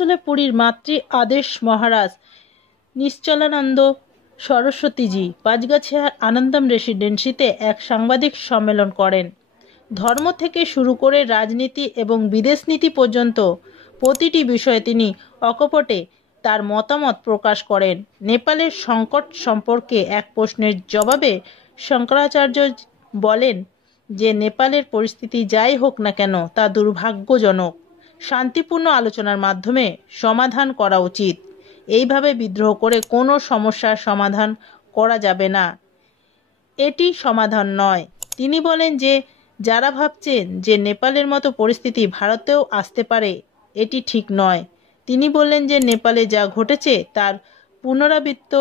আসানসোলে পুরীর মাতৃ আদেশ মহারাজ নিশ্চলানন্দ সরস্বতীজি পাঁচগাছিয়ার আনন্দম রেসিডেন্সিতে এক সাংবাদিক সম্মেলন করেন। ধর্ম থেকে শুরু করে রাজনীতি এবং বিদেশ নীতি পর্যন্ত প্রতিটি বিষয়ে তিনি অকপটে তার মতামত প্রকাশ করেন। নেপালের সংকট সম্পর্কে এক প্রশ্নের জবাবে শঙ্করাচার্য বলেন যে নেপালের পরিস্থিতি যাই হোক না কেন তা দুর্ভাগ্যজনক, শান্তিপূর্ণ আলোচনার মাধ্যমে সমাধান করা উচিত। এইভাবে বিদ্রোহ করে কোনো সমস্যার সমাধান করা যাবে না, এটি সমাধান নয়। তিনি বলেন যে যারা ভাবছেন যে নেপালের মতো পরিস্থিতি ভারতেও আসতে পারে, এটি ঠিক নয়। তিনি বললেন যে নেপালে যা ঘটেছে তার পুনরাবৃত্তি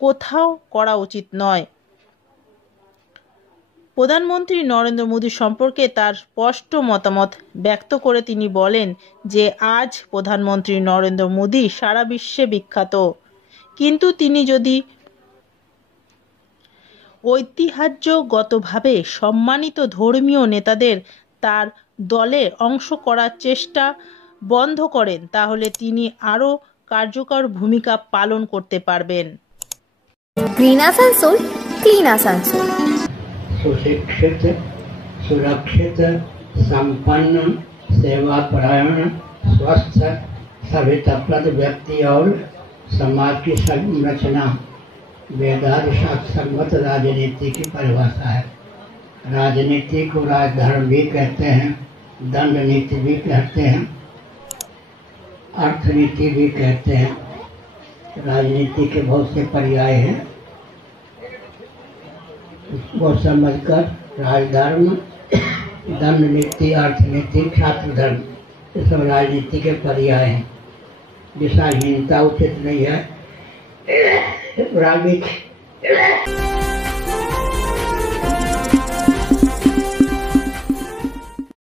কোথাও করা উচিত নয়। প্রধানমন্ত্রী নরেন্দ্র মোদী সম্পর্কে তার স্পষ্ট মতামত ব্যক্ত করে তিনি বলেন যে আজ প্রধানমন্ত্রী নরেন্দ্র মোদী সারা বিশ্বে বিখ্যাত, কিন্তু তিনি যদি ঐতিহ্যগতভাবে সম্মানিত ধর্মীয় নেতাদের তার দলে অংশ করার চেষ্টা বন্ধ করেন তাহলে তিনি আরও কার্যকর ভূমিকা পালন করতে পারবেন। গ্রিন আসানসোল, ক্লিন আসানসোল। सुशिक्षित, सुरक्षित, संपन्न, सेवापरायण, स्वस्थ, सभ्यताप्रद व्यक्ति और समाज की संरचना वेदांत राजनीति की परिभाषा है। राजनीति को राजधर्म भी कहते हैं, दंड नीति भी कहते हैं, अर्थनीति भी कहते हैं। राजनीति के बहुत से पर्याय हैं, वो समझकर राजधर्म, दंड नीति, अर्थनीति, छात्र धर्म, ये सब राजनीति के पर्याय हैं। दिशाहीनता उचित नहीं है। राजनीति